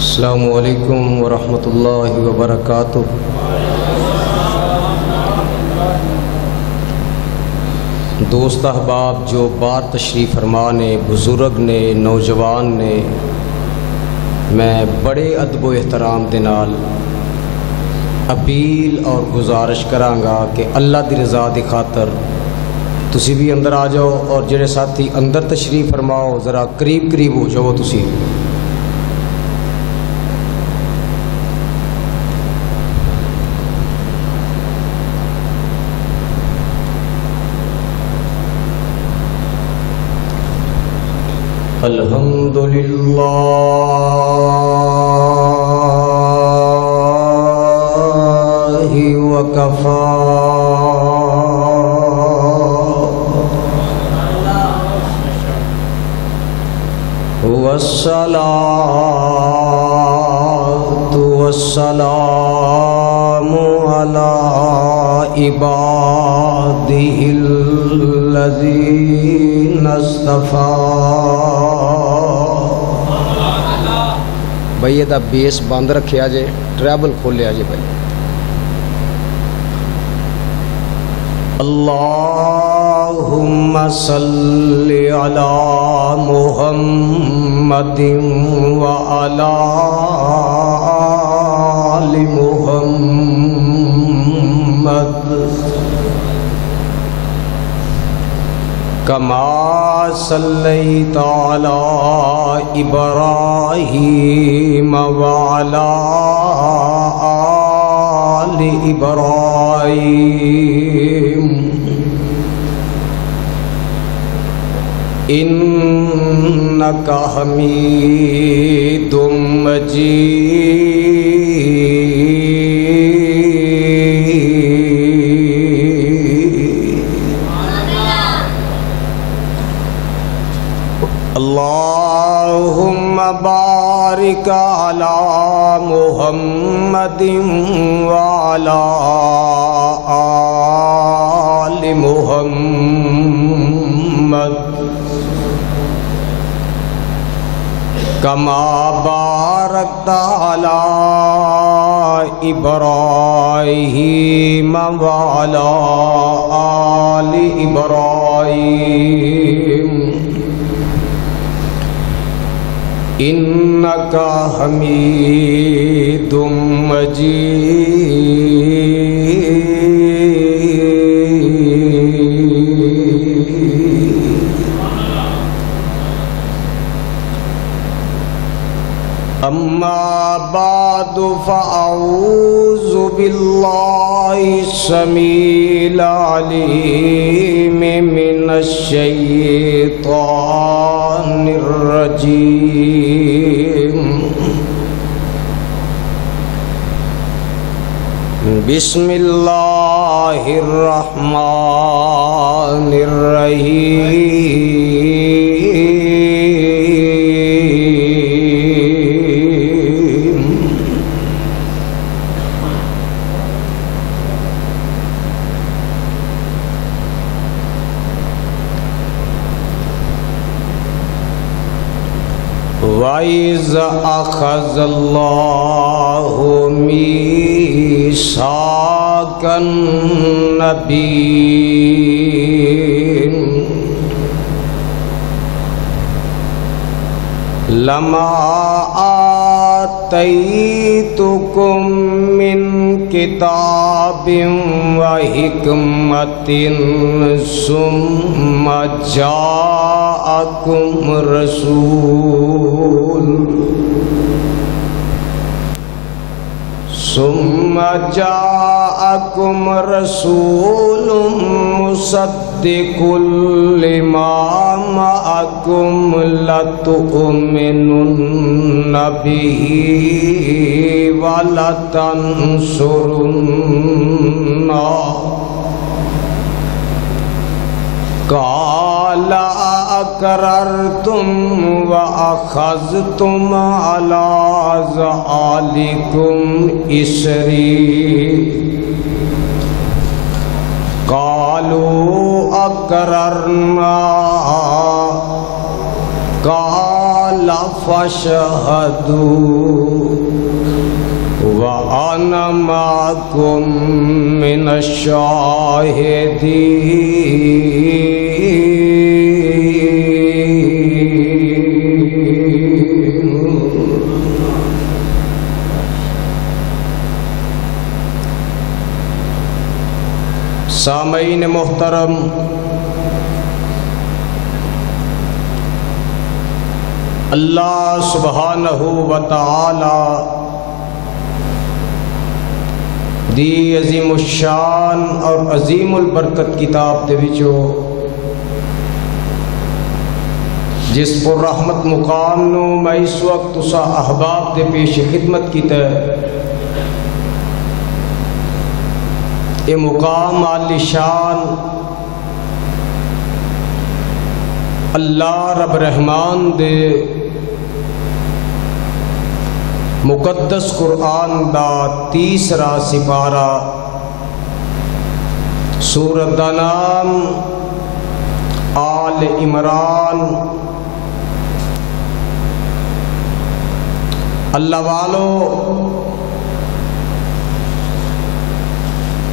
السلام علیکم ورحمۃ اللہ وبرکاتہ۔ دوست احباب جو بار تشریف فرما نے، بزرگ نے، نوجوان نے، میں بڑے ادب و احترام دے نال اپیل اور گزارش کرانگا کہ اللہ دی رضا دی خاطر تسی بھی اندر آ جاؤ، اور جڑے ساتھی اندر تشریف فرماؤ ذرا قریب قریب ہو جاؤ تسی۔ الحمدللہ وکفی والصلاة والسلام علی عبادہ الذین اصطفیٰ۔ بھائی یہ بیس بند رکھیا جے، ٹریبل کھولیا جے بھائی۔ اللہم صلی علی محمد وعلی آل محمد کما صلیت علی ابراہیم وعلی آل ابراہیم انک حمید اللہم بارک علی محمد وعلی آل محمد کما بارکت علی ابراہیم وعلی آل ابراہیم انک حمید مجید۔ اما بعد فاعوذ باللہ السمیع العلیم من الشیطان الرجیم۔ بسم اللہ الرحمن الرحیم۔ وَإِذْ أَخَذَ اللَّهُ مِيثَاقَ النَّبِيِّينَ لَمَا آتَيْتُكُم مِّن كِتَابٍ وَحِكْمَةٍ ثُمَّ جاءكم رسول مصدق لما معكم لتؤمنن به ولتنصرنه قال أأقررتم وأخذتم على ذلكم إصري قالوا أقررنا قال فاشهدوا وأنا معكم من الشاهدين۔ سامعین محترم، اللہ سبحانہ و تعالی دی عظیم الشان اور عظیم البرکت کتاب دے وچوں جس پر رحمت مقام نو میں اس وقت تسا احباب دے پیش خدمت کیتا ہے، یہ مقام عالی شان اللہ رب رحمان دے مقدس قرآن دا تیسرا سپارہ سورۃ دا نام آل عمران۔ اللہ والو،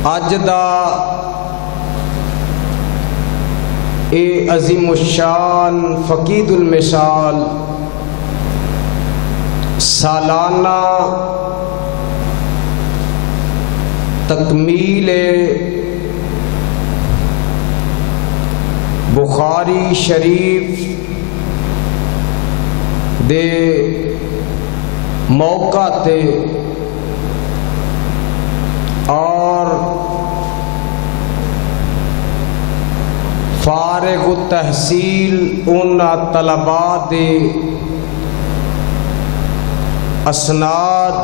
اج دا اے عظیم الشان فقید المثال سالانہ تکمیل بخاری شریف دے موقع تے اور فارغ التحصیل ان طلباء دے اسناد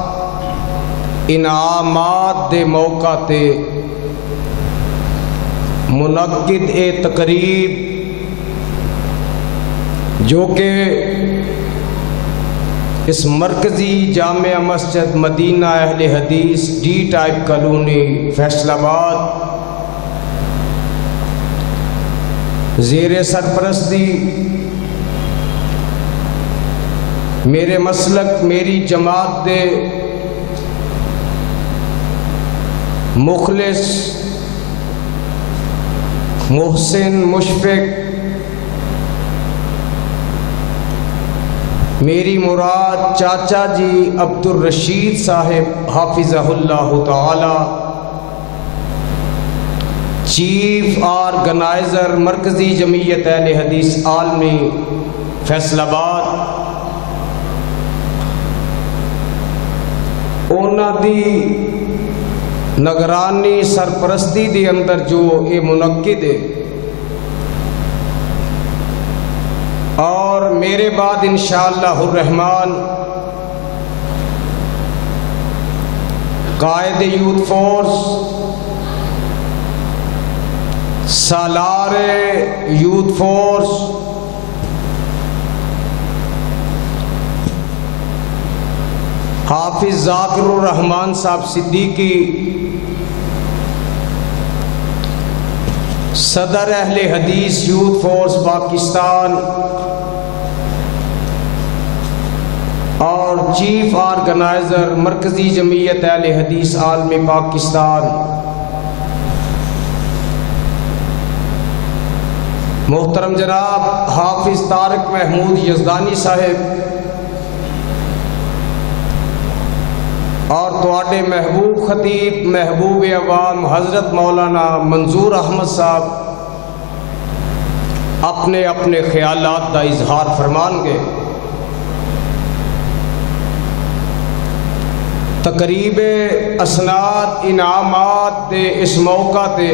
انعامات دے موقع تے منعقد اے تقریب جو کہ اس مرکزی جامع مسجد مدینہ اہل حدیث ڈی ٹائپ کالونی فیصل آباد زیر سرپرستی میرے مسلک میری جماعت دے مخلص محسن مشفق میری مراد چاچا جی عبد الرشید صاحب حافظہ اللہ تعالی، چیف آرگنائزر مرکزی جمعیت اہل حدیث عالمی فیصل آباد، اونا دی نگرانی سرپرستی دی اندر جو اے منعقد ہے، اور میرے بعد انشاءاللہ الرحمن قائد یوتھ فورس، سالار یوتھ فورس، حافظ ذاکر الرحمان صاحب صدیقی، صدر اہل حدیث یوتھ فورس پاکستان اور چیف آرگنائزر مرکزی جمعیت اہل حدیث عالمی پاکستان، محترم جناب حافظ طارق محمود یزدانی صاحب، اور تواڈے محبوب خطیب محبوب عوام حضرت مولانا منظور احمد صاحب اپنے اپنے خیالات دا اظہار فرمان گے۔ تقریب اسناد انعامات دے اس موقع تے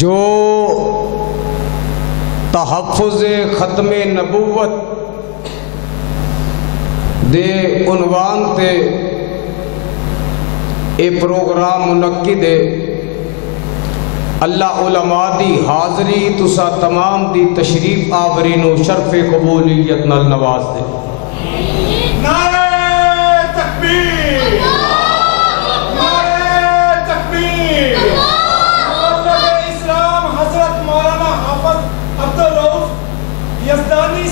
جو تحفظ ختم نبوت دے عنوان تے اے پروگرام منعقد ہے، اللہ علماء دی حاضری تسا تمام دی تشریف آورین و شرف قبولیت نال نواز دے۔ نعرہ تکبیر، نعرہ تکبیر۔ مولد اسلام حضرت مولانا حافظ عبدالرؤف یزدانی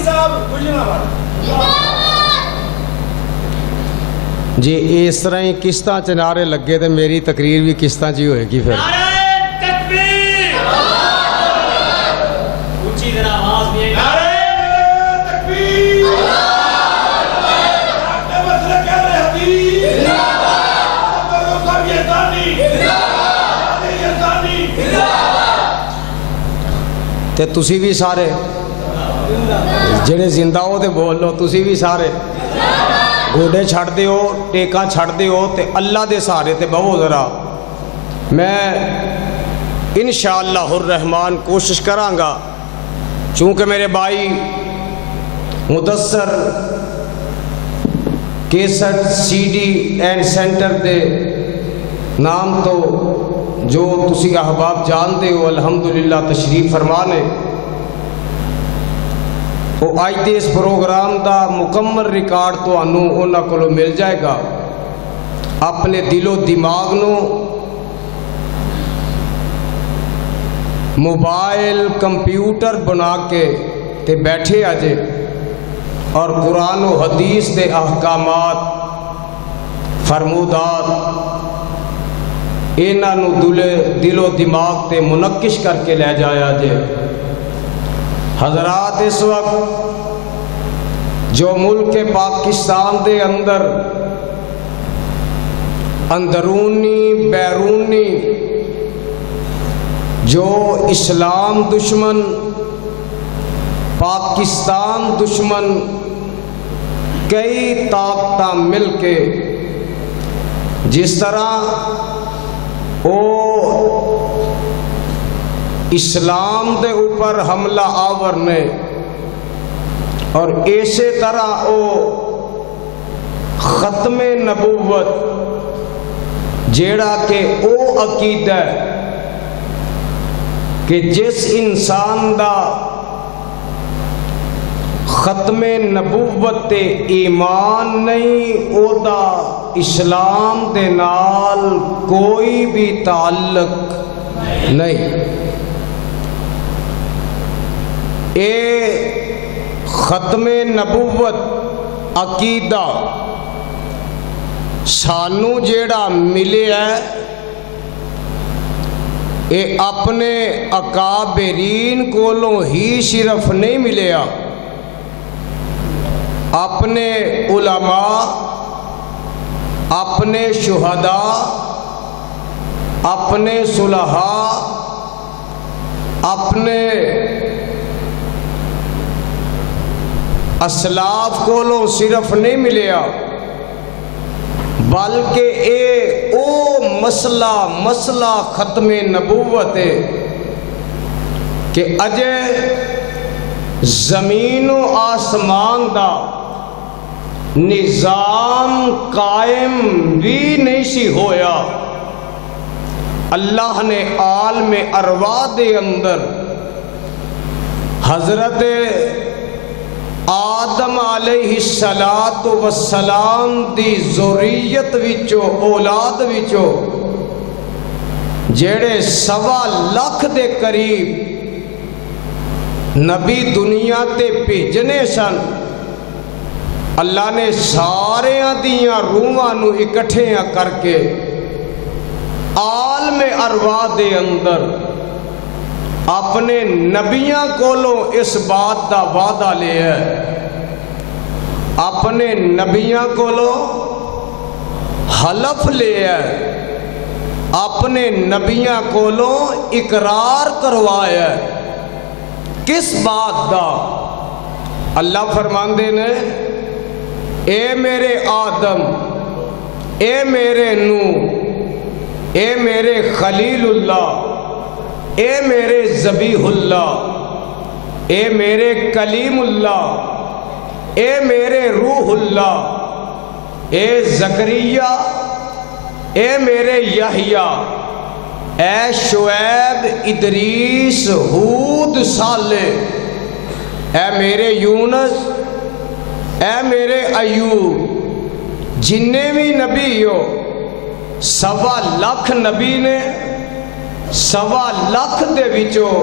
جی اس طرح ہی قسطاں چ نعرے لگے تو میری تقریر بھی قسطاں چ ہی ہوئے گی پھر. نعرہ تکبیر اونچی ذرا آواز بھی ہے. نعرہ تکبیر آپ مسئلہ کہہ رہے حدیث صاحب یزدانی تے تسی بھی سارے جڑے زندہ ہو تے بول لو. تسی بھی سارے گوڑے چھڑ دے ہو, ٹیکاں چھڑ دے ہو تے اللہ دے سارے تے بہو ذرا. میں انشاءاللہ الرحمن کوشش کراں گا, چونکہ میرے بھائی Mudassar cassette CD and centre سینٹر دے نام تو جو تسی احباب جانتے ہو الحمدللہ تشریف فرمانے, وہ آج دے اس پروگرام دا مکمل ریکارڈ تو انہاں کولوں مل جائے گا. اپنے دل و دماغ نو موبائل کمپیوٹر بنا کے تے بیٹھے آجے اور قرآن و حدیث دے احکامات فرمودات انہاں نو دل و دماغ تے منقش کر کے لے جایا جے. حضرات اس وقت جو ملک پاکستان دے اندر اندرونی بیرونی جو اسلام دشمن پاکستان دشمن کئی طاقتاں مل کے جس طرح وہ اسلام دے اوپر حملہ آور نے اور اسی طرح وہ ختم نبوت جیڑا کہ او عقیدہ ہے کہ جس انسان دا ختم نبوت تے ایمان نہیں او دا اسلام دے نال کوئی بھی تعلق نہیں. اے ختم نبوت عقیدہ سانو جیڑا ملے ہے اے اپنے اکابرین کولوں ہی صرف نہیں ملیا, اپنے علماء, اپنے شہداء, اپنے صلحاء, اپنے اسلاف کولوں صرف نہیں ملیا, بلکہ اے او مسئلہ ختم نبوت ہے کہ اجے زمین و آسمان دا نظام قائم بھی نہیں سی ہویا. اللہ نے عالم ارواح دے اندر حضرت آدم علیہ السلام دی ذریت وچو اولاد وچو جڑے 1.25 لاکھ دے قریب نبی دنیا تے بھیجنے سن, اللہ نے سارے دیاں روحاں نو اکٹھیاں کر کے عالم ارواح دے اندر اپنے نبیاں کولوں اس بات دا وعدہ لیا ہے, اپنے نبیاں کولوں حلف لیا ہے, اپنے نبیاں کولوں اقرار کروایا ہے. کس بات دا؟ اللہ فرماندے نے اے میرے آدم, اے میرے نوح, اے میرے خلیل اللہ, اے میرے ذبیح اللہ, اے میرے کلیم اللہ, اے میرے روح اللہ, اے زکریا, اے میرے یحییٰ, اے شعیب, ادریس, ہود, صالح, اے میرے یونس, اے میرے ایوب, جننے بھی نبی ہو 1.25 لاکھ نبی نے 1.25 لاکھ دے وچوں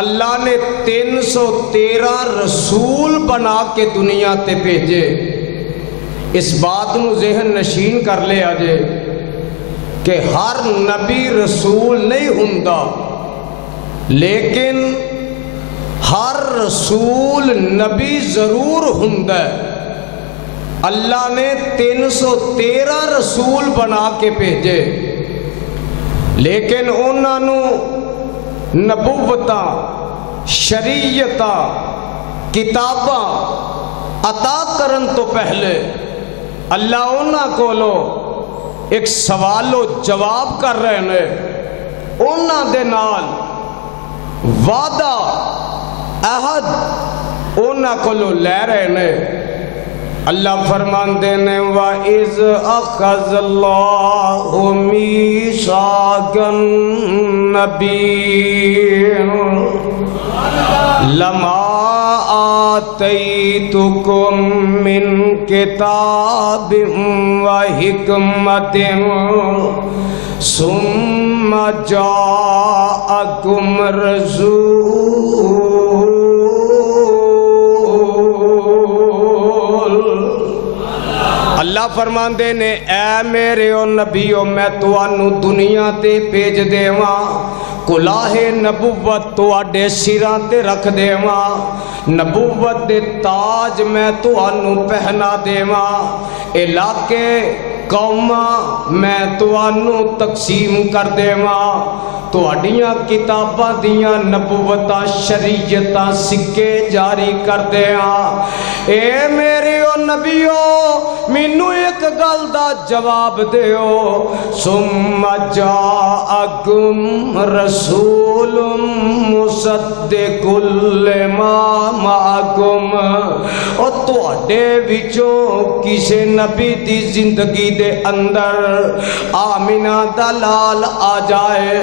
اللہ نے 313 رسول بنا کے دنیا تے بھیجے. اس بات نو ذہن نشین کر لے آجے کہ ہر نبی رسول نہیں ہوندا، لیکن ہر رسول نبی ضرور ہوندا ہے. اللہ نے 313 رسول بنا کے بھیجے، لیکن انہاں نو نبوتاں، شریعتاں، کتاباں عطا کرن تو پہلے اللہ انہاں کولو ایک سوال و جواب کر رہے ہیں. انہاں دے نال وعدہ عہد انہاں کولو لے رہے ہیں. اللہ فرماندے نے وَإِذْ أَخَذَ اللَّهُ مِيثَاقَ النَّبِيِّينَ لَمَا آتَيْتُكُم مِّن كِتَابٍ وَحِكْمَةٍ ثُمَّ جَاءَكُمْ اللہ فرماندے نے اے میرے او نبیو میں توانو دنیا تے بھیج دیواں، کلاہ نبوت تواڈے سراں تے رکھ دیواں، نبوت دے تاج میں توانو پہنا دیواں، علاقے قوماں میں توانو تقسیم کر دیواں، تواڈیاں کتاباں دیاں نبوتاں شریعتاں سکے جاری کر دیاں. اے میرے او نبیو مینوں ایک گل دا جواب دیو. ثم جاءکم رسول مصدق لما معکم، او تواڈے وچوں کسے نبی دی زندگی دے اندر آمینہ دا لال آ جائے،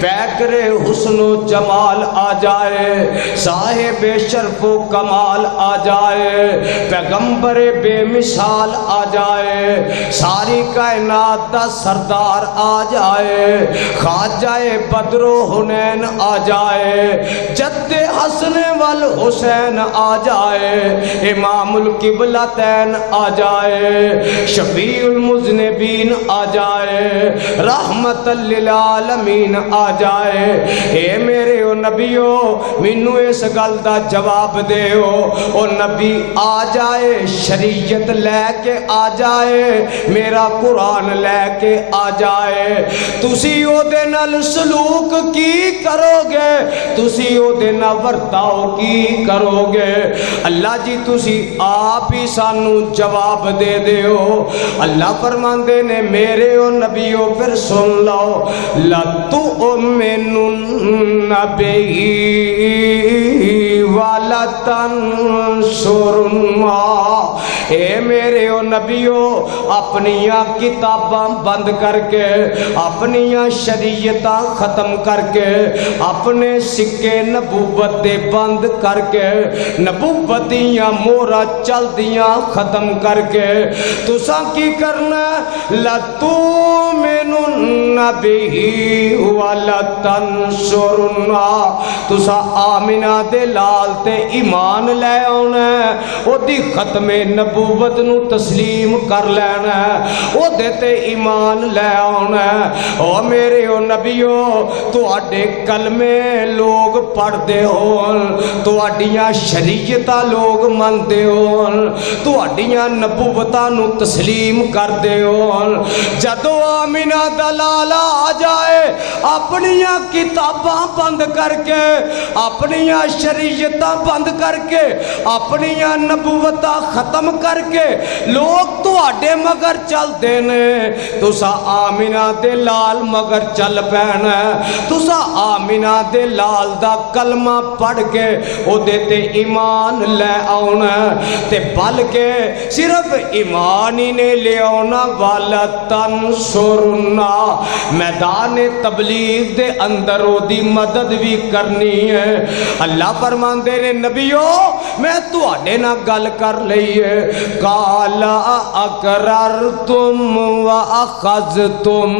پیکر حسن و جمال آ جائے، صاحب شرف و کمال آ جائے، پیغمبر بے مثال آ جائے، ساری کائنات دا سردار آ جائے، خواجہ بدر و حنین آ جائے، جد حسن والحسین آ جائے، امام القبلتین آ جائے، شفیع المذنبین آ جائے، رحمت للعالمین آ جائے. اے میرے او نبیو مینوں اس گل دا جواب دیو. او نبی آ جائے، شریعت لے کے آ جائے، میرا قرآن لے کے آ جائے، تسی او دے نال سلوک کی کرو گے، تسی او دے نال ورتاؤ کی کرو گے. اللہ جی تسی آپ ہی سانو جواب دے دیو. اللہ فرماندے نے میرے او نبیو پھر سن لو، لَتُؤْمِنُنَّ بِهِ وَلَتَنْصُرُنَّهُ. اے میرے او نبیو اپنیاں کتاباں بند کر کے، اپنیاں شریعتاں ختم کر کے، اپنے سکے نبوت دے بند کر کے، نبوت دیاں مورا چل دیاں ختم کر کے تساں کی کرنا؟ لَتُؤْمِنُنَّ بِهِ وَلَتَنْصُرُنَّهُ. تساں آمینہ دے لال تے ایمان لے آنا، او دی ختم نبوت نو تسلیم کر لینا، او دے تے ایمان لے آنا. او میرے او نبیو تواڈے کلمے لوگ پڑھ دے ہون، تواڈیاں شریعتاں لوگ من دے ہون، تواڈیاں نبوتاں نو تسلیم کر دے ہون، جدو آمینہ دا لالا آ جائے اپنیاں کتاباں بند کر کے، اپنیاں شریعتاں بند کر کے، اپنیاں نبوتاں ختم کر کے لوگ تواڈے مگر چل دینے، تسا آمینہ دے لال مگر چل پینا، تسا آمینہ دے لال دا کلمہ پڑھ کے او دیتے ایمان لے آنا، تے بلکہ صرف ایمان ہی نے لے آنا. وَلَتَنْصُرُنَّهُ. میدان تبلیغ دے اندر او دی مدد بھی کرنی ہے۔ اللہ فرماندے نے نبیو میں تواڈے نال گل کر لئی ہے۔ قال اقررتم واخذتم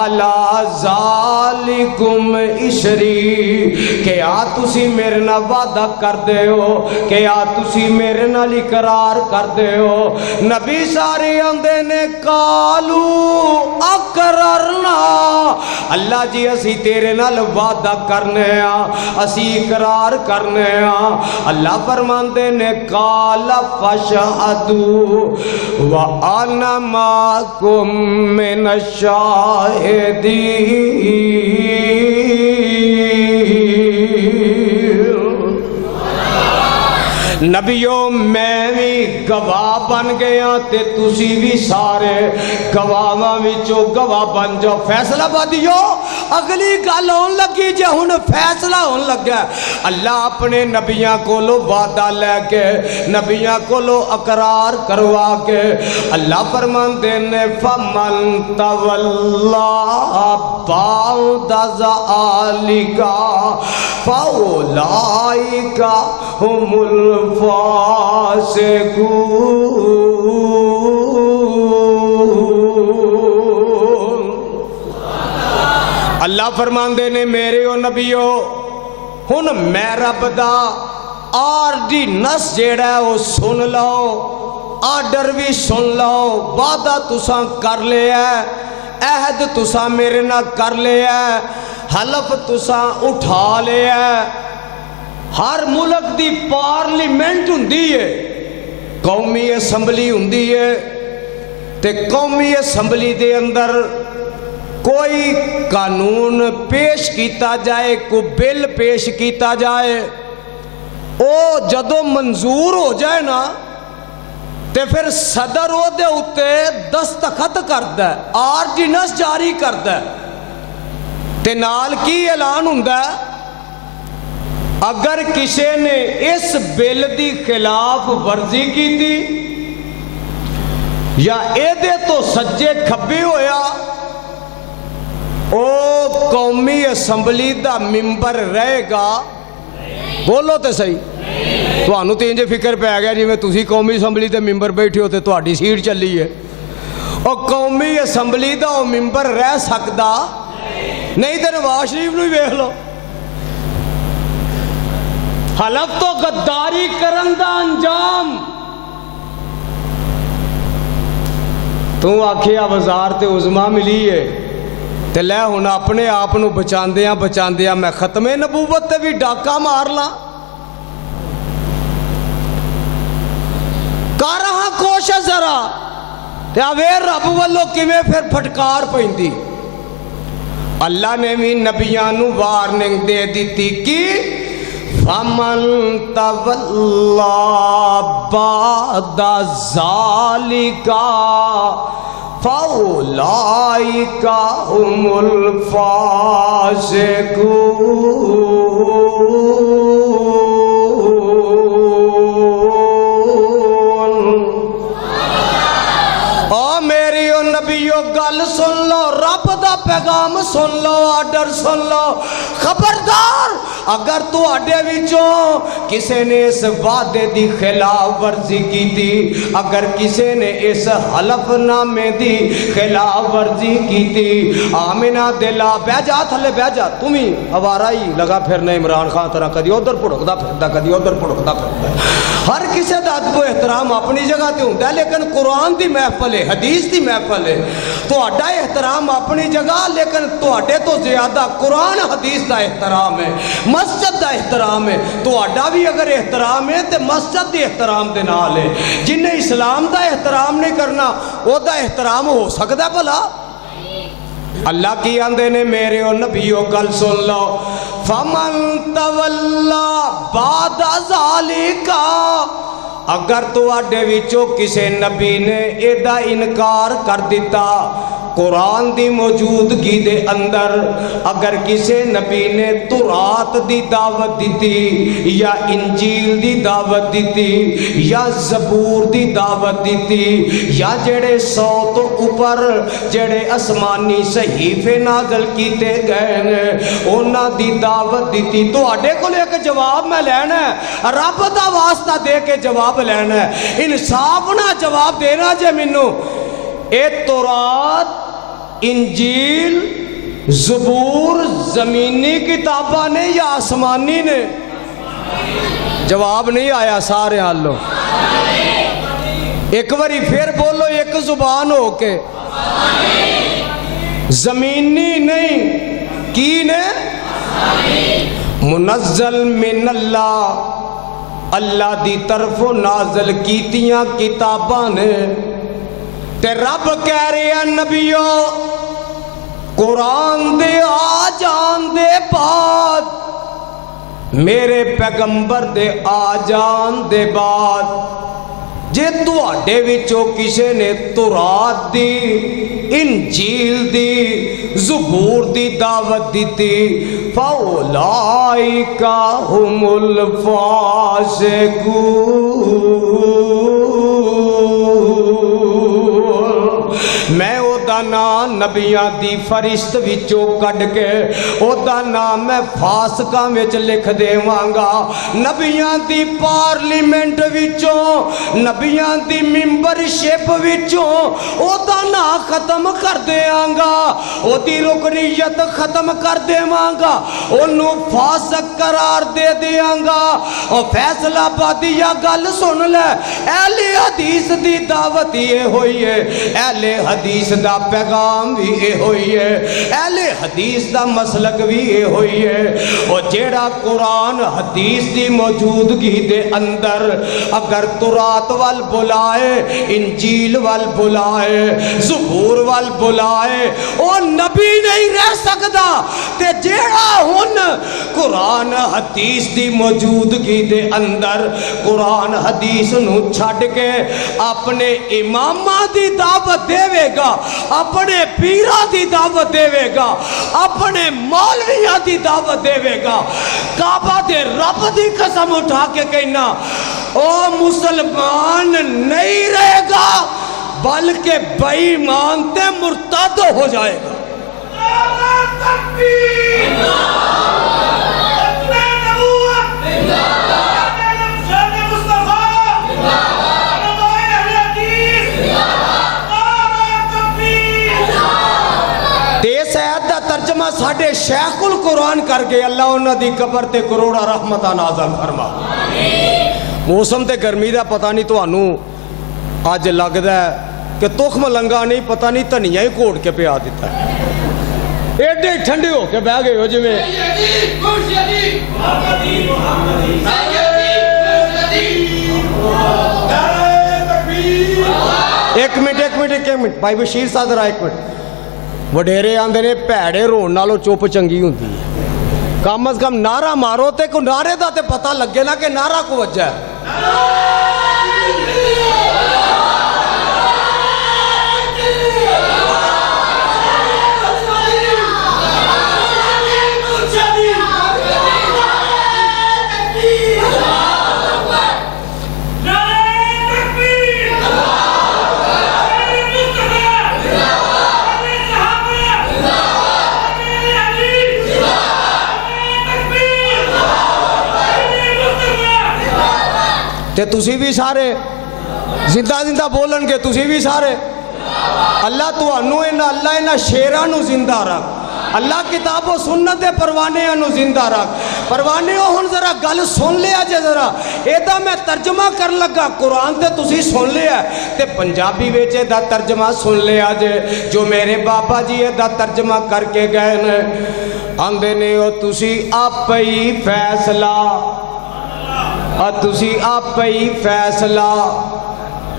علی ذالکم اسری، کہ آ تسی میرے نال وعدہ کر دے ہو، کہ آ تسی میرے نال اقرار کر دے ہو۔ نبی سارے آندے نے قالو اقررنا، اللہ جی اسی تیرے نال وعدہ کرنے ہاں، اسی اقرار کرنے ہاں۔ اللہ فرماندے نے قال فاشهدوا وانا معكم من الشاہدین۔ نبیوں میں بھی گواہ بن گیا تے تسی بھی سارے گواہاں وچوں گواہ بن جاؤ۔ فیصلہ بادیو اگلی گل ہون لگی جے ہن فیصلہ ہون لگا۔ اللہ اپنے نبیاں کولو وعدہ لے کے، نبیاں کولو اقرار کروا کے اللہ فرماندے نے فمن تولا بعد ذالک فاولئک هم الفاسقون۔ اللہ فرماندے نے میرے او نبیو ہن میں رب دا آرڈیننس جیڑا ہے وہ سن لو، آرڈر بھی سن لو، وعدہ تساں کر لیا ہے، عہد تساں میرے نہ کر لیا ہے، حلف تساں اٹھا لیا ہے۔ ہر ملک دی پارلیمنٹ ہوندی ہے، قومی اسمبلی ہوندی ہے، تے قومی اسمبلی دے اندر کوئی قانون پیش کیتا جائے، کوئی بل پیش کیتا جائے، او جدو منظور ہو جائے نا تے پھر صدر او دے اتے دستخط کردا ہے، آرڈیننس جاری کردا ہے، تے نال کی اعلان ہوندا ہے اگر کسی نے اس بل دی خلاف ورزی کی تھی یا اے دے تو سجے کھبے ہویا، او قومی اسمبلی دا ممبر رہے گا۔ بولو تے صحیح، تو انہوں تے انجے فکر پہ آ گیا جی میں تسی قومی اسمبلی دے ممبر بیٹھے ہوتے تو آڈی سیٹ چلی ہے، اور قومی اسمبلی دا وہ ممبر رہ سکتا نہیں تے نواز شریف نو ہی ویکھ لو۔ حلف تو غداری کرن دا انجام، تو آکھیا وزارت عظمیٰ ملی ہے تے لے ہن اپنے آپ نو بچاندیاں میں ختم نبوت تے بھی ڈاکہ مار لاں، کر رہا کوشش ذرا تے اویر رب والو کیویں پھر پھٹکار پیندی۔ اللہ نے بھی نبیاں نو وارننگ دے دیتی کی فَمَن تَوَلَّا بَعْدَ ذَلِكَ فَأُولَئِكَ هُمُ الْفَاسِقُونَ۔ او میری او نبیو گل سن لو، رب دا پیغام سن لو، آرڈر سن لو، خبردار اگر تو اڈے وچوں کسی نے اس وعدے دی خلاف ورزی کی تھی، اگر کسی نے اس حلف نامے دی خلاف ورزی کی تھی، آمینہ دلا بہ جا تھلے بہ جا، تم ہی آوارہ ہی لگا پھرنا عمران خان طرح کدی ادھر پھڑکدا پھردا کدی ادھر پھڑکدا پھردا۔ ہر کسی دا ادب و احترام اپنی جگہ تے ہوندا ہے، لیکن قرآن دی محفل ہے، حدیث دی محفل ہے، تو اڈا احترام اپنی جگہ، لیکن تو اڈے تو زیادہ قرآن حدیث دا احترام ہے، مسجد دا احترام ہے، تو اڈا بھی اگر احترام ہے تو مسجد دی احترام دے نال ہے۔ جنہیں اسلام دا احترام نہیں کرنا وہ دا احترام ہو سکتا ہے بھلا؟ اللہ کی آندے نے میرے او نبیو گل سن لو، فَمَن تَوَلَّا بَعْدَ ذَلِكَ، اگر تو اڈے وچوں کسے نبی نے ایدہ انکار کر دیتا، قرآن دی موجودگی دے اندر اگر کسی نبی نے تورات دی دعوت دیتی یا انجیل دی دعوت دیتی یا زبور دی دعوت دیتی یا جڑے 100 تو اوپر جڑے آسمانی صحیفے نازل کیتے گئے نے انہاں دی دعوت دیتی تو آڈے کو لے کے جواب میں لینا ہے رب دا واسطہ دے کے جواب لینا ہے انصاف نہ جواب دینا جے منو اے تورات انجیل زبور زمینی کتابہ نے یا آسمانی نے جواب نہیں آیا سارے حالوں ایک باری پھر بولو ایک زبان ہو کے زمینی نہیں کی نے منزل من اللہ دی طرف نازل کیتیاں کتاباں نے تے رب کہہ رہے ہیں نبیو قرآن دے آ جان دے بعد میرے پیغمبر دے آ جان دے بعد جے تواڈے وچوں کسے نے تورات دی انجیل دی زبور دی دعوت دیتی فاولائک هم الفاسقون میں او دا نام نبیاں دی فرشت وچوں کڈ کے او دا نام میں فاسقاں وچ لکھ دیواں نبیاں دی پارلیمنٹ وچوں نبیاں دی ممبرشپ وچوں او دا نام ختم کر دیاں گا او دی رکنیت ختم کر دیواں گا اونوں فاسق قرار دے دیاں گا او فیصلہ آبادیہ گل سن لے اہل حدیث دی دعوت یہ ہوئی ہے اہل حدیث دا پیغام بھی یہ ہوئی ہے اہل حدیث دا مسلک بھی یہ ہوئی ہے اور جیڑا قرآن حدیث دی موجودگی دے اندر اگر تورات وال بلائے انجیل وال بلائے زبور وال بلائے او نبی نہیں رہ سکدا تے جیڑا ہن قرآن حدیث دی موجودگی دے اندر قرآن حدیث نو چھڈ کے اپنے اماماں دی دعوت دے گا اپنے پیرہ دی دعوت دے گا اپنے مولویاں دی دعوت دے گا کعبہ دے رب دی قسم اٹھا کے کہنا او مسلمان نہیں رہے گا بلکہ بے ایمان تے مرتد ہو جائے گا ساڑھے شیخ القرآن کر کے اللہ انہاں دی قبر تے کروڑا رحمتہ نازل فرما موسم تے گرمی دا پتہ نہیں تو انہوں آج لگ دا ہے کہ تخم لنگا نہیں پتہ نہیں تنیاں ہی کوڑ کے پہ آ دیتا ہے ایڈے ٹھنڈے ہو کے بہ گئے ہو جی میں ایک منٹ بھائی بشیر صادرہ ایک منٹ وڈیرے آندے نے پیڑے رون نالو چوپ چنگی ہوندی ہے کم از کم نعرہ مارو تے کو نعرے دا تے پتہ لگے نا کہ نعرہ کو وجہ ہے تے تسی بھی سارے زندہ بولن کے تسی بھی سارے اللہ تو انو اللہ انہ شیرانو زندہ رکھ اللہ کتاب و سنت دے پروانے انو زندہ رکھ پروانے ہو ہن ذرا گل سن لیا جے ذرا ایدہ میں ترجمہ کر لگا قرآن تے تسی سن لیا تے پنجابی ویچے دا ترجمہ سن لیا جے جو میرے بابا جی دا ترجمہ کر کے گئے نے آندے نے ہو تسی آپ ہی فیصلہ تسی آپ ہی فیصلہ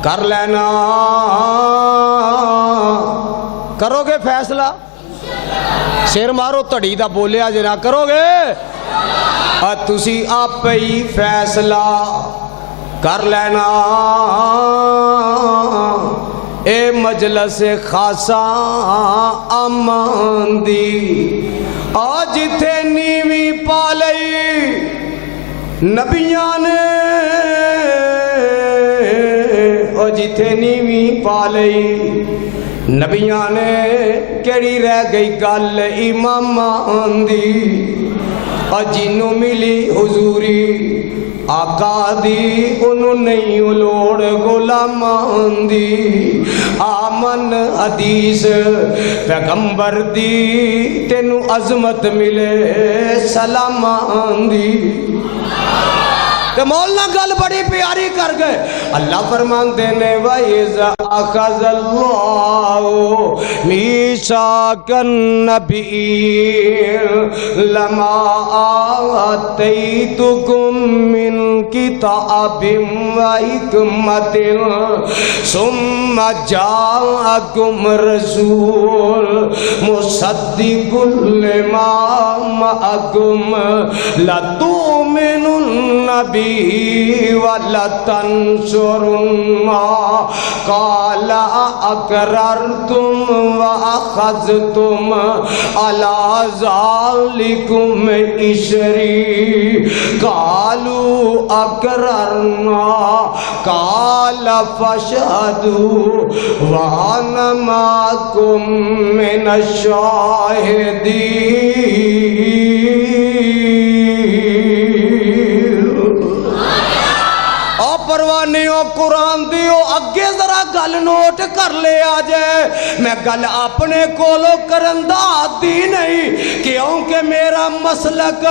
کر لینا کرو گے فیصلہ سیر مارو تڑی دا بولیا جنا کرو گے تسی آپ ہی فیصلہ کر لینا اے مجلس خاصا امان دی آج تھے نیوی پالئی نبیاں نے او جتھے نیوی پالئی نبیاں نے کیڑی رہ گئی گل امامان دی اور جنوں ملی حضوری آقا دی انہوں نہیں لوڑ غلامان دی آمن حدیث پیغمبر دی تینوں عظمت ملے سلامان دی کہ مولانا گل بڑی پیاری کر گئے اللہ فرماندے نے وَإِذَا أَخَذَ اللَّهُ مِيثَاقَ النَّبِيِّينَ لَمَا آتَيْتُكُم مِّن كِتَابٍ وَحِكْمَةٍ ثُمَّ جَاءَكُمْ رَسُولٌ مُصَدِّقٌ لِّمَا مَعَكُمْ لَتُؤْمِنُنَّ بِهِ وَلَتَنْصُرُنَّهُ قَالَ أَقْرَرْتُمْ وَأَخَذْتُمْ عَلَى ذَلِكُمْ إِصْرِي قَالُوا أَقْرَرْنَا قَالَ فَاشْهَدُوا وَأَنَا مَعَكُمْ مِنَ الشَّاهِدِينَ پروانیوں قرآن دیو اگے ذرا گل نوٹ کر لے آجے میں گل اپنے کولو کرندہ دی نہیں کیونکہ میرا مسلک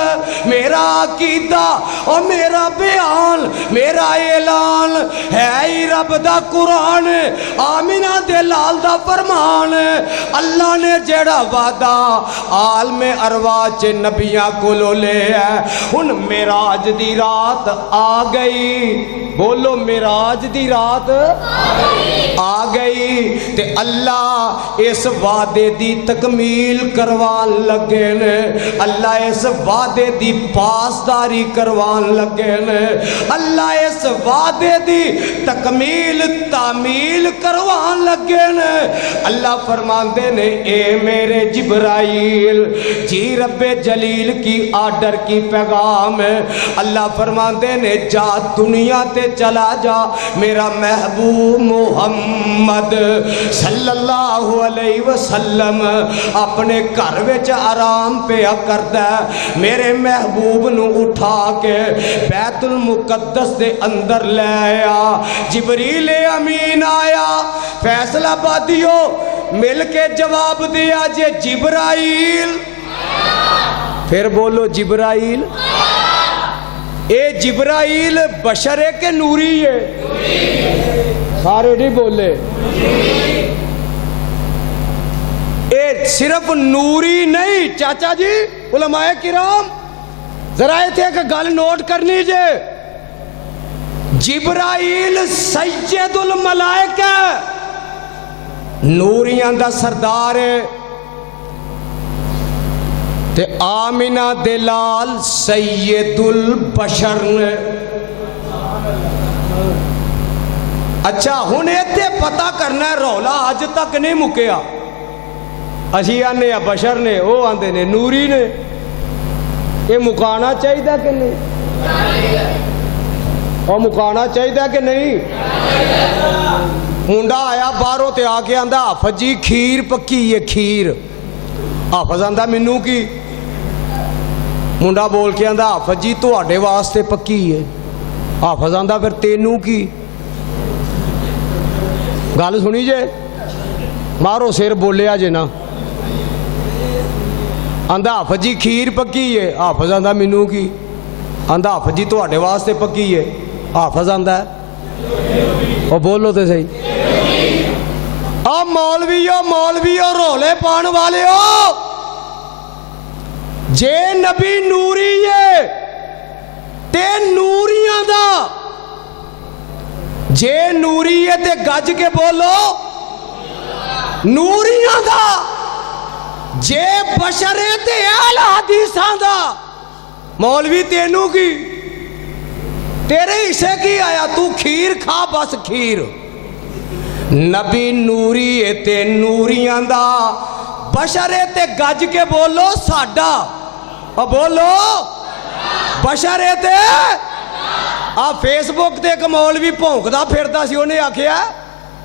میرا عقیدہ اور میرا بیان میرا اعلان ہے ہی رب دا قرآن آمینہ دے لال دا فرمان اللہ نے جڑا وعدہ عالم ارواح چے نبیاں کولو لے ہے ان معراج دی رات آ گئی بولو معراج دی رات آ گئی تے اللہ اس وعدے دی تکمیل کروان لگے نے اللہ اس وعدے دی پاسداری کروان لگے نے اللہ اس وعدے دی تکمیل تعمیل کروان لگے نے اللہ فرماندے نے اے میرے جبرائیل جی رب جلیل کی آرڈر کی پیغام ہے اللہ فرماندے نے جا دنیا تے چلا جا میرا محبوب محمد صلی اللہ علیہ وسلم اپنے گھر وچ آرام پیا کردا ہے میرے محبوب نو اٹھا کے بیت المقدس دے اندر لے آیا جبریل امین آیا فیصلہ بادیو مل کے جواب دیا جے جبرائیل پھر بولو جبرائیل اے جبرائیل بشر ہے کہ نوری ہے سارے نہیں بولے اے صرف نوری نہیں چاچا جی علماء کرام ذرا تھے کہ گل نوٹ کرنی جے جبرائیل سید الملائکہ نوریاں دا سردار ہے تے آمینہ دلال سید البشر نے اچھا ہن ایتھے پتہ کرنا ہے رولا آج تک نہیں مکیا اسی آنے یا بشر نے وہ آندے نے نوری نے یہ مکانا چاہیے کہ نہیں اور مکانا چاہیے کہ نہیں منڈا آیا باہروں تے آ کے آندا حافظ جی کھیر پکی ہے کھیر حافظ آندا مینوں کی منڈا بول کے آندا حافظ جی تواڈے واسطے پکی ہے حافظ آندا پھر تینوں کی گل سنی جے مارو سر بولیا جے نا آندا حافظ جی کھیر پکی ہے حافظ آندا مینوں کی آندا حافظ جی تواڈے واسطے پکی ہے حافظ آندا ہے اور بولو تے صحیح مولویو رولے پان والے ہو جے نبی نوری ہے تے نوریاں دا جے نوری ہے تے گج کے بولو نوریاں دا جے بشر ہے تے اہل حدیثاں دا مولوی تینوں کی تیرے حصے کی آیا تو کھیر کھا بس کھیر نبی نوری ہے تے نوریاں دا بشر ہے تے گج کے بولو ساڈا بولو بشر ہے تے فیس بک تے ایک مولوی بھونکدا پھردا سی انہیں آکھیا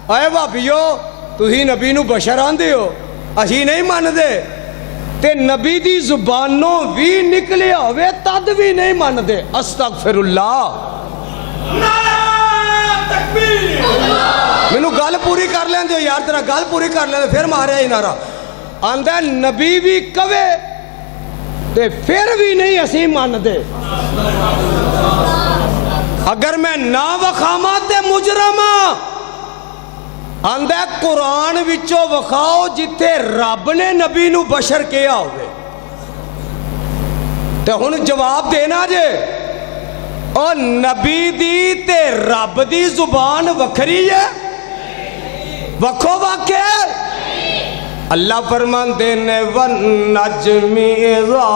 اے بھابیو تسی نبی نو بشر آندے ہو اسی نہیں ماندے تے نبی دی زبانوں بھی نکلیا ہوئے تد بھی نہیں ماندے استغفر اللہ نعرہ تکبیر مینو گل پوری کر لیں دو یار تیرا گل پوری کر لیں پھر ماریا ہی نعرہ آندہ نبی بھی کہے تے پھر بھی نہیں اسی ماندے اگر میں نہ وکھاواں تے مجرمہ آندہ قرآن وچوں وکھاؤ جتھے رب نے نبی نو بشر کیا ہوئے تے ہن جواب دینا جے اور نبی دی تے رب دی زبان وکھری ہے وکھو واقع اللہ فرماندے نے وَالنَّجْمِ إِذَا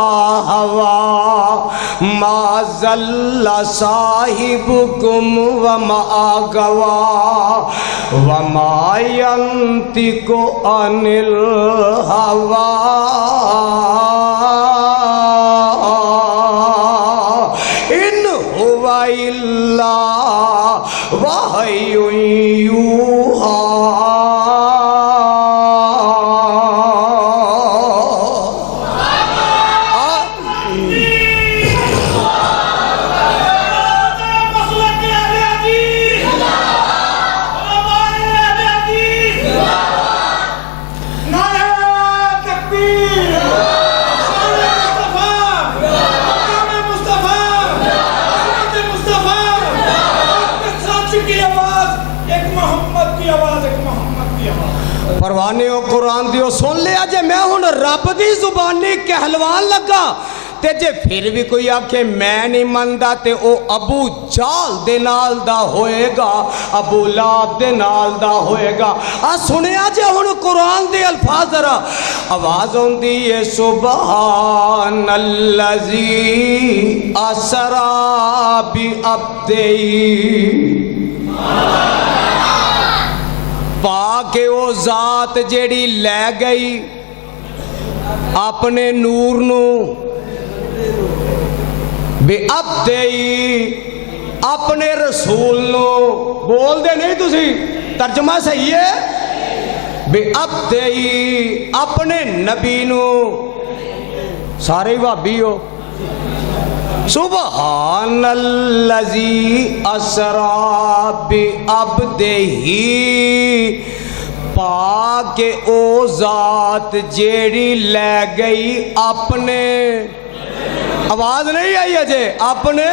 هَوَىٰ مَا ضَلَّ صَاحِبُكُمْ وَمَا غَوَىٰ وَمَا يَنطِقُ عَنِ الْهَوَىٰ إِنْ هُوَ إِلَّا وَحْيٌ يُوحَىٰ پروانے ہو قرآن دیو سن لیا جے میں ہن رب دی زبانی کہلوان لگا تے جے پھر بھی کوئی آکھے میں نہیں مندہ تے او ابو جال دے نال دا ہوئے گا ابو لاب دے نال دا ہوئے گا سنیا جے ہن قرآن دے الفاظ ذرا آواز ہوندی ہے سبحان اللذی اسرا بی عبدی پاک او ذات جیڑی لے گئی اپنے نور نو بے عبدی اپنے رسول نو بول دے نہیں تسی ترجمہ صحیح ہے بے عبدی اپنے نبی نو سارے بھابی ہو سبحان اللذی اسرا بی عبدہی پاک او ذات جیڑی لے گئی اپنے آواز نہیں آئی اجے اپنے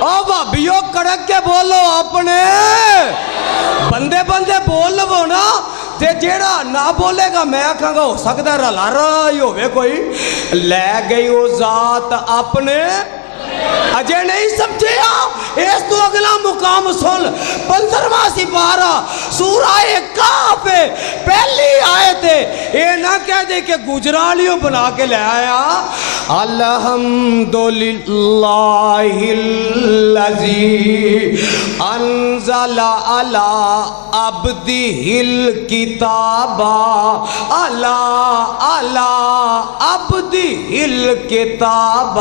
او بھابیو کڑک کے بولو اپنے بندے بندے بول لو نا تے جیڑا نہ بولے گا میں کہاں گا ہو سکتا رلا رہی ہوئے کوئی لے گئی وہ ذات اپنے اجے نہیں سمجھیا اس تو اگلا مقام سن 15واں سپارہ سورہ کہف پہلی آیت ہے یہ نہ کہہ دے کہ گجرالیوں بنا کے لے آیا الحمدللہ الذی انزل علی عبدہ الکتاب علی عبدہ الکتاب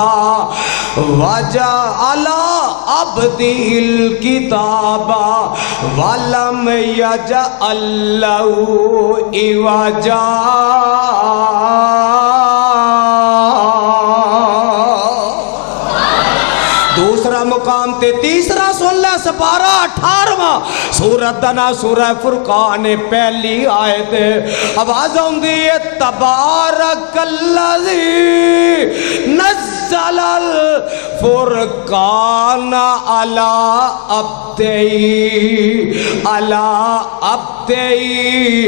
وجعل عبدہ الکتاب ولم یجعل لہ عوجا دوسرا مقام تے تیسرا سن لے سپارہ 18واں سورت دنا سورہ فرقان پہلی آیت آواز ہوندی ہے تبارک اللذی نزل الفرقان علی عبدی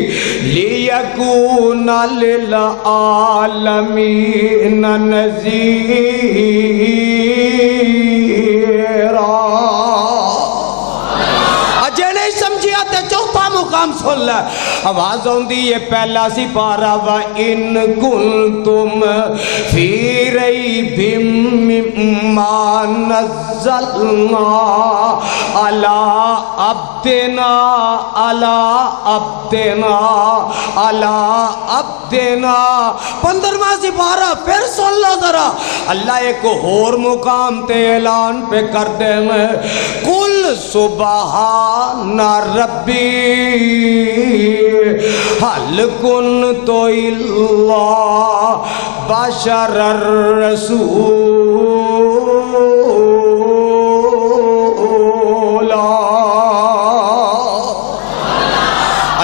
لیکون للعالمین نذیرا اجے نہیں سمجھیا تے چوتھا مقام سن لے آواز ہوندی ہے پہلا سپارہ وَإِن كُنتُمْ فِي رَيْبٍ مِّمَّا نَزَّلْنَا عَلَىٰ عَبْدِنَا عبدنا علی عبدنا علی عبدنا 15واں سپارہ پھر سن لو ذرا اللہ ایک اور مقام تے اعلان پہ کر دے میں قل سبحان ربی حل کنت الا بشر الرسول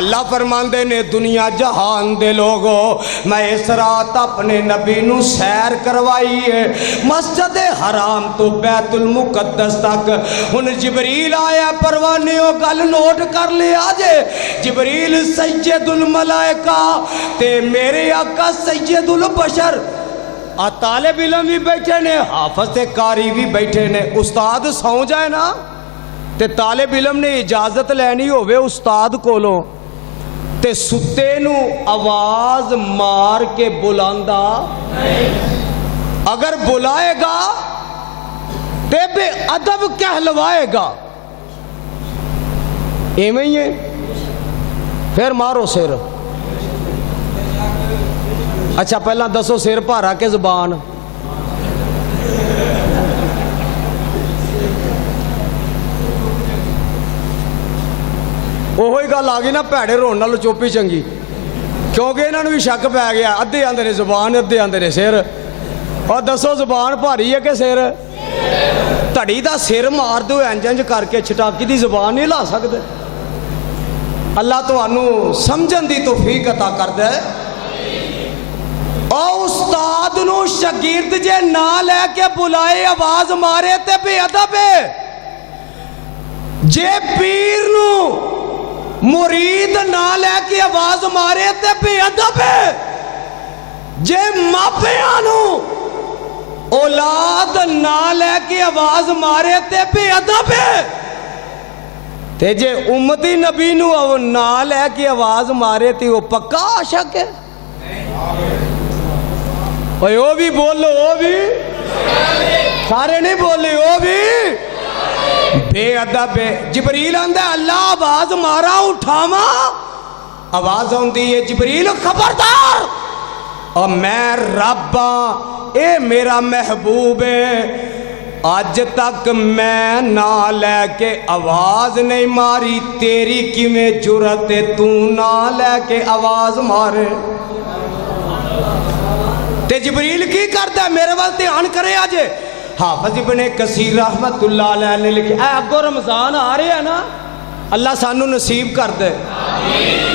اللہ فرماندے نے دنیا جہان دے لوگو میں اس رات اپنے نبی نو سیر کروائی ہے مسجد حرام تو بیت المقدس تک ہن جبریل آیا پروانے ہو گل نوٹ کر لے آجے جبریل سید الملائکہ تے میرے آقا سید البشر طالب علم بھی بیٹھے نے حافظ تے قاری بھی بیٹھے نے استاد سو جائے نا تے طالب علم نے اجازت لینی ہوئے استاد کولوں تے ستے نو آواز مار کے بلاندا اگر بلائے گا تے بے ادب کہلوائے گا ایویں ہی ہے پھر مارو سر اچھا پہلا دسو سر بھارا کے زبان وہی گل آ گئی نا بھڑے رون نال چوپی چنگی کیونکہ انہوں نے بھی شک پی گیا ادھے آندے نے زبان ادھے آندے نے سر اور دسو زبان بھاری ہے کہ سر تڑی دا سر مار دو انج انج کر کے چھٹاکی دی زبان نہیں لا سکتے اللہ تو انو سمجھن دی توفیق عطا کر دے او استاد نو شاگرد جے نہ لے کے بلائے آواز مارے تے بے ادب ہے جے پیر نو مرید نہ لے کے آواز مارے تے بے ادب ہے جے ماپیانو اولاد نہ لے کے آواز مارے تے بے ادب ہے تے جے امتی نبی نو نہ لے کے آواز مارے تے وہ پکا عاشق ہے او بھی بولو او بھی سارے نہیں بولے او بھی بے ادب ہے جبریل آندہ اللہ آواز مارا اٹھاما آواز آندی ہے جبریل خبردار اور میں ربا اے میرا محبوب ہے آج تک میں نہ لے کے آواز نہیں ماری تیری کی میں جرت ہے تو نہ لے کے آواز مارے تے جبریل کی کرتا ہے میرے وال دھیان کرے آجے حافظ ابن کثیر رحمت اللہ علیہ نے لکھے اے ابو رمضان آ رہے ہیں نا اللہ سانو نصیب کر دے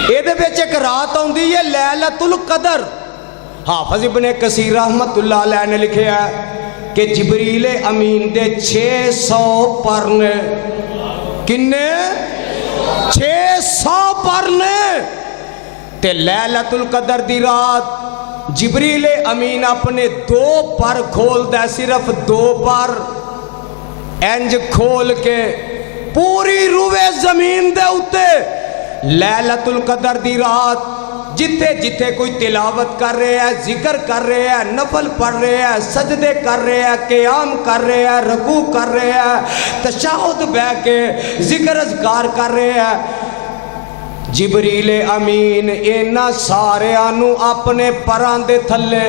اے دے بیچ ایک رات آن دی ہے لیلۃ القدر حافظ ابن کثیر رحمت اللہ علیہ نے لکھے ہے کہ جبریل امین دے 600 پرنے کنے 600 پرنے تے لیلۃ القدر دی رات جبریل امین اپنے 2 پر کھول دے صرف 2 پر انج کھول کے پوری روے زمین دے اتے لیلۃ القدر دی رات جتے جتے کوئی تلاوت کر رہے ہیں ذکر کر رہے ہیں نفل پڑھ رہے ہیں سجدے کر رہے ہیں قیام کر رہے ہیں رکوع کر رہے ہیں تشہد بہ کے ذکر اذکار کر رہے ہیں جبریل امین اینا سارے آنو اپنے پران دے تھلے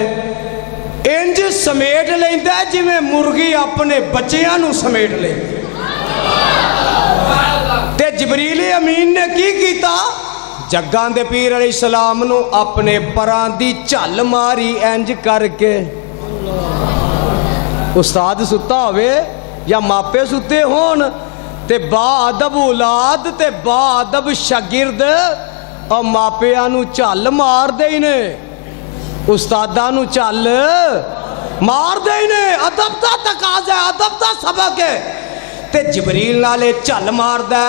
انج سمیٹ لیندہ ہے جی میں مرغی اپنے بچیاں سمیٹ لے تے جبریل امین نے کی کیتا جگان دے پیر علیہ السلام نو اپنے پران دی چل ماری انج کر کے استاد ستا ہوئے یا ماپے ستے ہون تے با ادب اولاد تے با ادب شاگرد اور ماپیانو چل مار دے نے استادانو چل مار دے نے ادب تا تقاضا ہے ادب تا سبق ہے تے جبریل نالے چل مار دے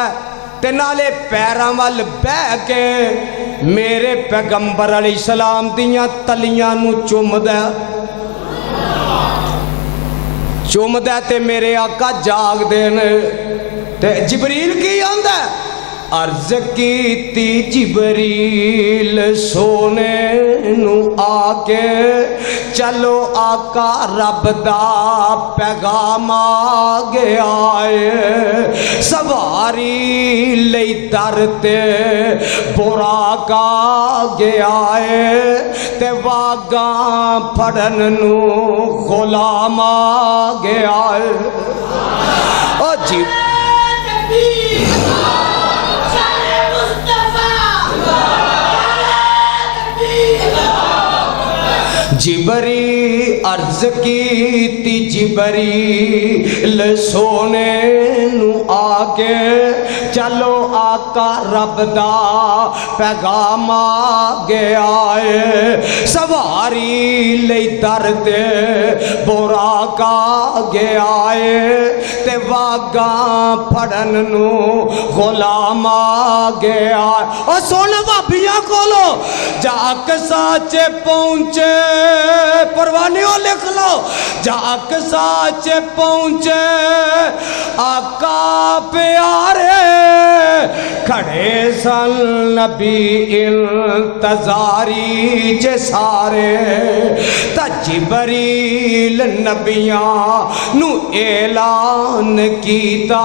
تے نالے پیران وال بہ کے میرے پیغمبر علیہ السلام دیاں تلیاں نو چوم دے تے میرے آقا جاگ دین تے جبریل کی آندہ عرض کیتی جبریل سونے نو آکے چلو آقا رب دا پیغام آگے آئے سواری لئی در تے براق آگے آئے تے واگاں پھڑن نو غلام آگے آئے او جی جبری عرض کیتی جبریل سونے نو آگے چلو آقا رب دا پیغام آگے آئے سواری لئی درد براق آگے آئے تے واگاں پھڑن نو غلام آگے آئے اور سونا بابیاں کھولو جاک ساچے پہنچے پروانیوں لکھ لو جاک ساچے پہنچے آقا پیارے کھڑے سن نبی انتظاری چے سارے تا جبریل نبیاں نو اعلان کیتا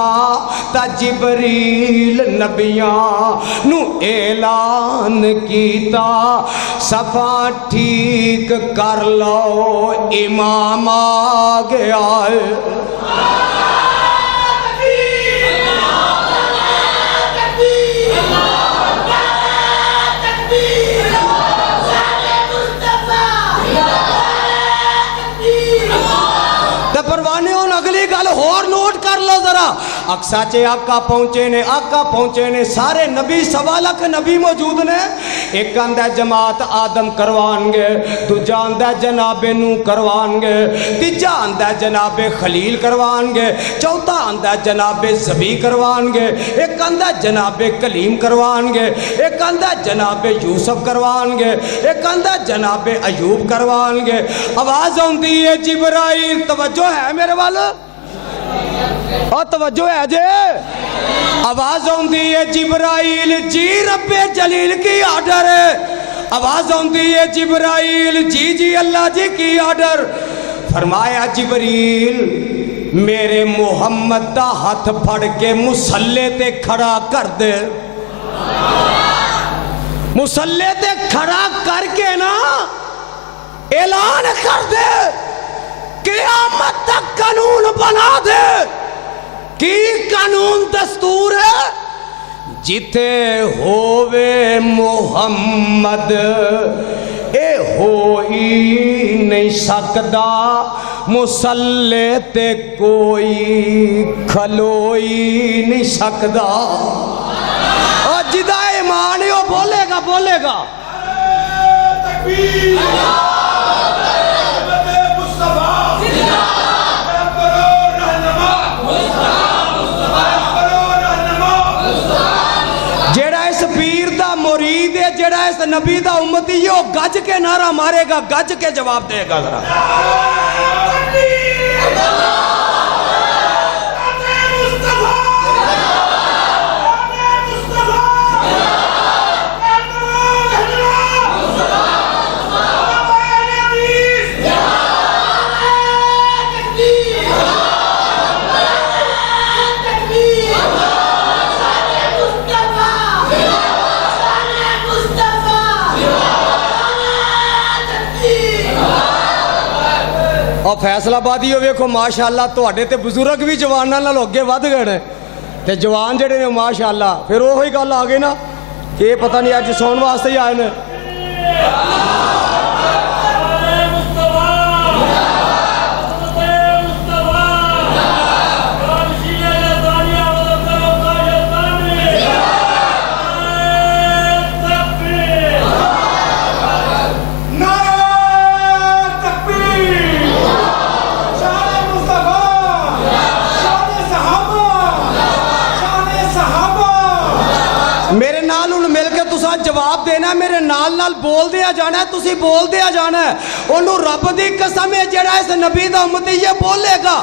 تا جبریل نبیاں نو اعلان کیتا صفا ٹھیک کر لو امام آگے آئے پروانے ہون اگلی گل اور نوٹ کر لو ذرا اقصا چے آقا پہنچے نے سارے نبی 1.25 لاکھ نبی موجود نے ایک اندہ جماعت آدم کروان گے دوجا اندہ جناب نو کروان گے تیجا اندہ جناب خلیل کروان گے چوتھا اندہ جناب زبی کروان گے ایک اندہ جناب کلیم کروان گے ایک اندہ جناب یوسف کروان گے ایک اندہ جناب ایوب کروان گے آواز ہوندی ہے جبرائیل توجہ ہے میرے والا اور توجہ ہے جے آواز ہوندی ہے جبرائیل جی رب جلیل کی آرڈر ہے آواز ہوندی ہے جبرائیل جی اللہ جی کی آرڈر فرمایا جبریل میرے محمد دا ہاتھ پھڑ کے مسلح تے کھڑا کر دے مسلح تے کھڑا کر کے نا اعلان کر دے قیامت تک قانون بنا دے کی قانون دستور ہے جتے ہووے محمد اے ہوئی نہیں سکدا مسلح تے کوئی کھلوئی نہیں سکدا اور جدہ ایمان ہے وہ بولے گا تکبیر جڑا اس نبی دا امتی یہ گج کے نعرہ مارے گا گج کے جواب دے گا ذرا اور فیصلہ آبادی ویکھو ماشاءاللہ تواڈے تے بزرگ بھی جواناں نال اگے ود گئے نے تے جوان جڑے نے ماشاءاللہ پھر وہی گل آ گئی نا کہ پتہ نہیں اج سون واسطے ہی آئے نے جواب دینا میرے نال بول دیا جانا ہے تسی بول دیا جانا ہے انہوں رب دی قسم ہے جڑا اس نبی دا امتی یہ بولے گا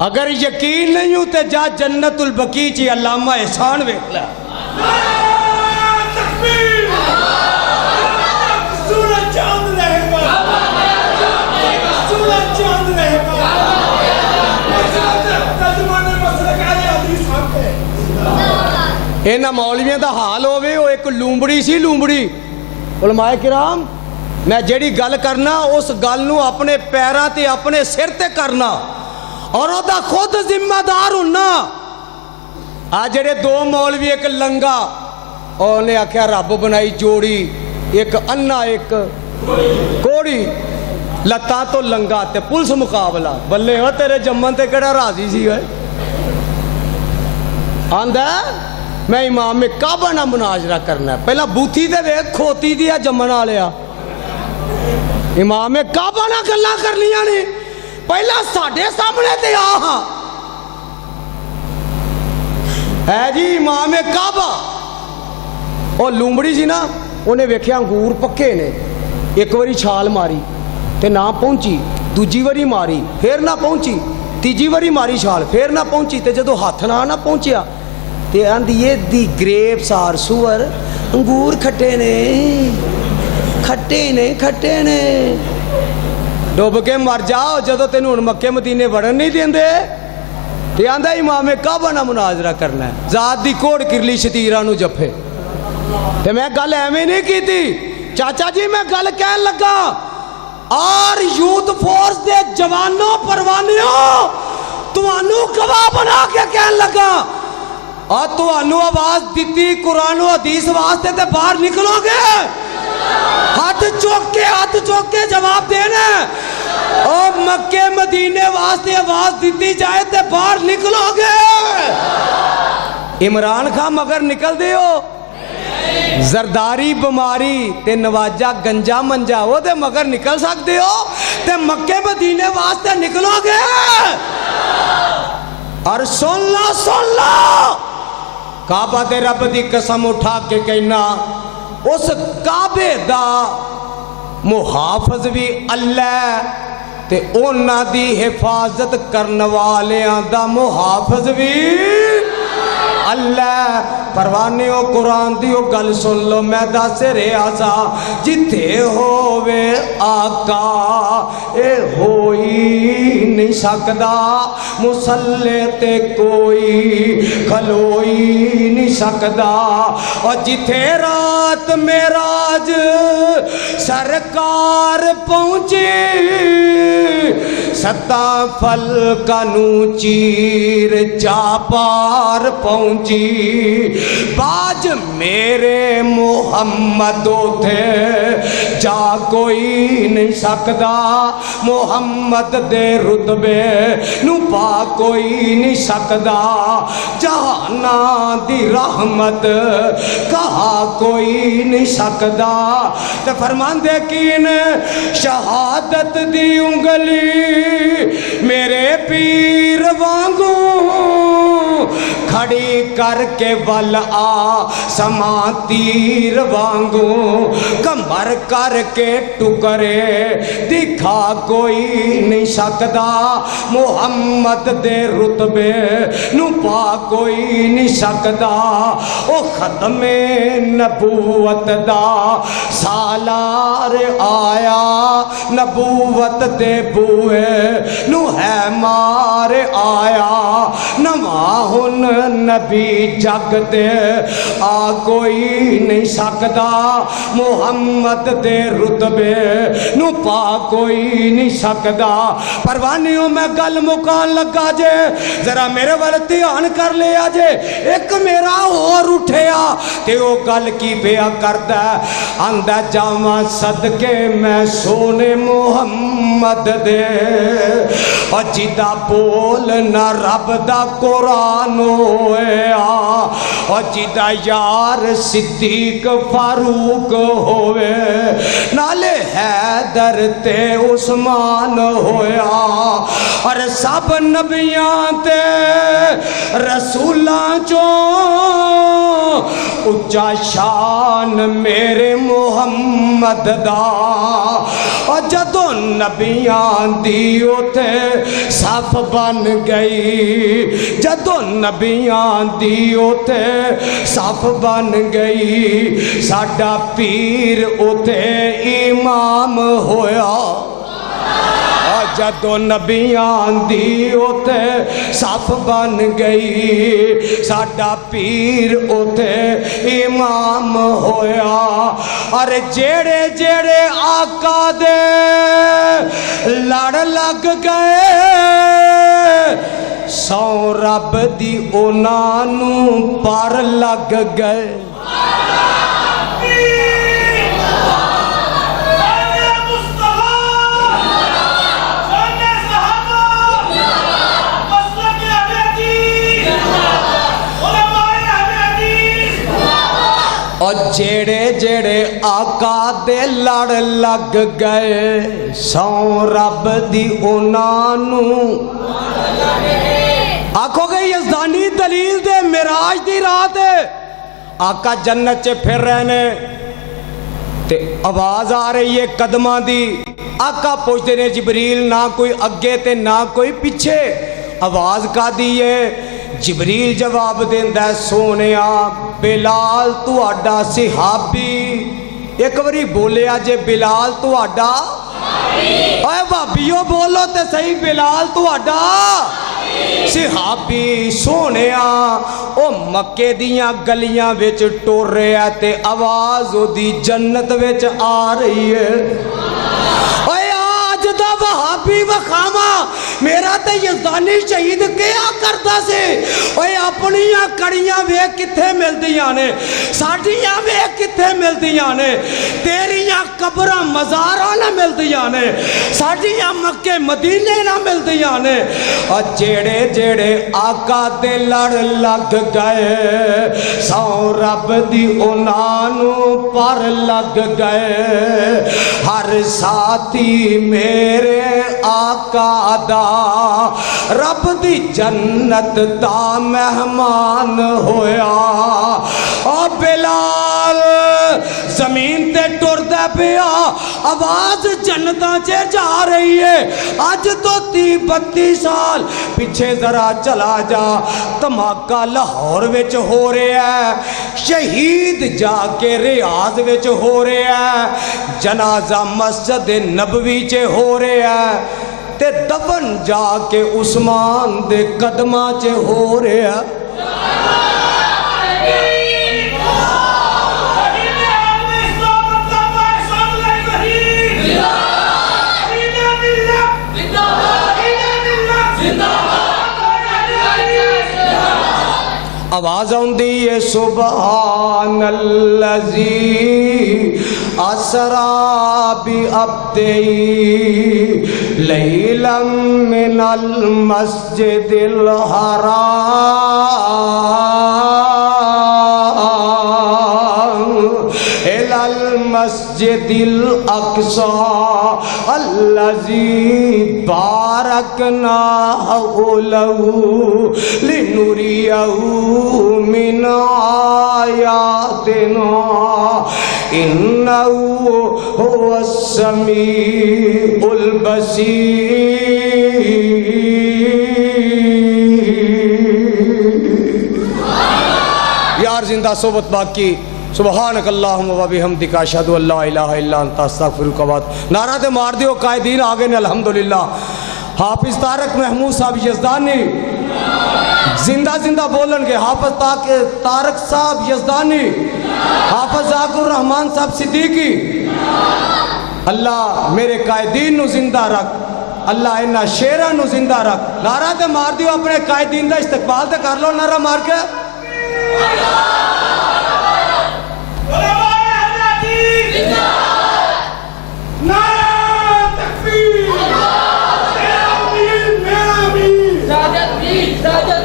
اگر یقین نہیں ہوں تے جا جنت البقیع چی علامہ احسان ویکھ لے تکبیر سورج چاند رہے گا سورج چاند رہے گا ترجمان مسئلہ کہہ دے حدیث حق ہے اینا مولویوں دا حال ہوئے وہ ایک لومبڑی سی لومبڑی علماء کرام میں جیڑی گل کرنا اس گل نو اپنے پیراں تے اپنے سر تے کرنا اور او دا خود ذمہ دار ہونا آج جڑے دو مولوی ایک لنگا اور نے آکھیا رب بنائی جوڑی ایک انا ایک کوڑی لتا تو لنگا تے پولیس مقابلہ بلے ہو تیرے جمن تے کڑا راضی سی ہوئے آندہ میں امام میں کعبہ نہ مناظرہ کرنا ہے پہلا بوتھی دے وے کھوتی دیا جمن آلیا امام میں کعبہ نہ گلہ کر لیا نہیں پہلا ساڑھے سامنے تے آہاں ہے جی امام کعبہ اور لومبڑی سی نا انہیں ویکھیا انگور پکے نے ایک واری چھال ماری تے نہ پہنچی دوجی واری ماری پھر نہ پہنچی تیجی واری ماری چھال پھر نہ پہنچی تے جدو ہاتھ نہ پہنچیا تے آندھی یہ دی گریپس آر سور انگور کھٹے نے ڈوب کے مر جاؤ جدو تینوں ان مکے مدینے وڑن نہیں دین دے تے آندھا امام کعبہ نہ مناظرہ کرنا ہے ذات دی کوڑ کرلی شتیرانو جپے تے میں گل ایویں نہیں کی تھی چاچا جی میں گل کہن لگا اور یوتھ فورس دے جوانوں پروانیوں توانو گواہ بنا کے کہن لگا اور توانو آواز دیتی قرآن و حدیث واسطے تے باہر نکلو گے ہاتھ چوک کے جواب دینا اور مکے مدینے واسطے آواز دیتی جائے تے باہر نکلو گے عمران خان مگر نکل دے ہو زرداری بماری تے نواجہ گنجا منجا ہو تے مگر نکل سکتے ہو تے مکے مدینے واسطے نکلو گے اور سن لو کعبہ دے رب دی قسم اٹھا کے کہنا اس کعبے دا محافظ بھی اللہ تے اونا دی حفاظت کرن والیاں دا محافظ بھی اللہ پروانے ہو قرآن دیو گل سن لو میں دا سے ریاضا جتے ہووے آقا اے ہوئی نہیں سکدا مسلح تے کوئی کھلوئی نہیں سکدا اور جتے رات معراج سرکار پہنچی ستا فلکا نو چیر چاپار پہنچی باج میرے محمد تھے جا کوئی نہیں سکدا محمد دے رتبے نو پا کوئی نہیں سکدا جہانا دی رحمت کہا کوئی نہیں سکدا تے فرمان دے کین شہادت دی انگلی میرے پیر وانگو کھڑی کر کے ول آ سما تیر وانگو کمر کر کے ٹکرے دکھا کوئی نہیں سکدا محمد دے رتبے نو پا کوئی نہیں سکدا او ختم نبوت دا سالار آیا نبوت دے بوئے نو ہے مار آیا نواہن نبی جگ دے آ کوئی نہیں سکدا محمد دے رتبے نو پا کوئی نہیں سکدا پروانیوں میں گل مکان لگا جے ذرا میرے والتی آن کر لیا جے ایک میرا اور اٹھیا تے او گل کی بیا کردہ اندہ جامع صدقے میں سونے محمد دے اور جیدہ بول نہ رب دا قرآن ہویا اور جیدہ یار صدیق فاروق ہوئے نالے حیدر تے عثمان ہویا اور سب نبیاں تے رسولاں چوں اچھا شان میرے محمد احمد دا جدوں نبیاں دی اوتھے صف بن گئی جدوں نبیاں دی اوتھے صف بن گئی ساڈا پیر اوتھے امام ہویا جدوں نبیاں دی اوتھے صف بن گئی ساڈا پیر اوتھے امام ہویا اور جیڑے جیڑے آقا دے لڑ لگ گئے سو رب دی انہاں نوں پر لگ گئے اور جیڑے جیڑے آقا دے لڑ لگ گئے سو رب دی انہاں نوں آکھو گے یزدانی دلیل دے معراج دی رات ہے آقا جنت چے پھر رہنے تے آواز آ رہی ہے قدماں دی آقا پوچھتے نے جبریل نہ کوئی اگے تے نہ کوئی پیچھے آواز کا دیئے جبریل جواب دیندہ ہے سونیا بلال تو آڈا صحابی ایک باری بولے آجے بلال تو آڈا اے بابیو بولو تے صحیح بلال تو آڈا صحابی سونیا او مکے دیاں گلیاں وچ ٹور رہے تے آواز دی جنت وچ آ رہی ہے اے آج دا وہابی وخاما میرا تے یزدانی شہید کیا کرتا سے اوے اپنیاں کڑیاں ویکھ کتھے ملدیاں نے ساڈیاں ویکھ کتھے ملدیاں نے تیریاں قبراں مزاراں نہ ملدیاں نے ساڈیاں مکے مدینے نہ ملدیاں نے اور جیڑے جیڑے آقا دے لڑ لگ گئے سو رب دی انہاں نوں پر لگ گئے ہر ساتھی میرے آقا دا رب دی جنت دا مہمان ہویا او بلال زمین تے ٹر دے پیا آواز جنتاں چے جا رہی ہے آج تو 30-32 سال پیچھے ذرا چلا جا دھماکہ لاہور وچ ہو رہا ہے شہید جا کے ریاض وچ ہو رہا ہے جنازہ مسجد نبوی چے ہو رہا ہے تے دفن جا کے عثمان دے قدماں چے ہو رہا آواز آندی ہے سبحان اللذی اسرا بعبدی لیلا من المسجد الحرام الى المسجد الاقصى الذي باركنا حوله لنريه من آياتنا إنه هو السميع البصير یار زندہ صحبت باقی سبحانک اللہم و بحمدک اشہدو ان لا الہ الا انت استغفرک و اتوب الیک نعرہ تے مار دیو قائدین آگے نے الحمدللہ حافظ طارق محمود صاحب یزدانی زندہ زندہ بولن گے حافظ طارق صاحب یزدانی حافظ ذاکر الرحمن صاحب صدیقی اللہ میرے قائدین نو زندہ رکھ اللہ انہا شیرہ نو زندہ رکھ نعرہ تے مار دیو اپنے قائدین دا استقبال تے کر لو نعرہ مار کے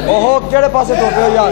اوہو کیڑے پاسے تو رہے ہو یار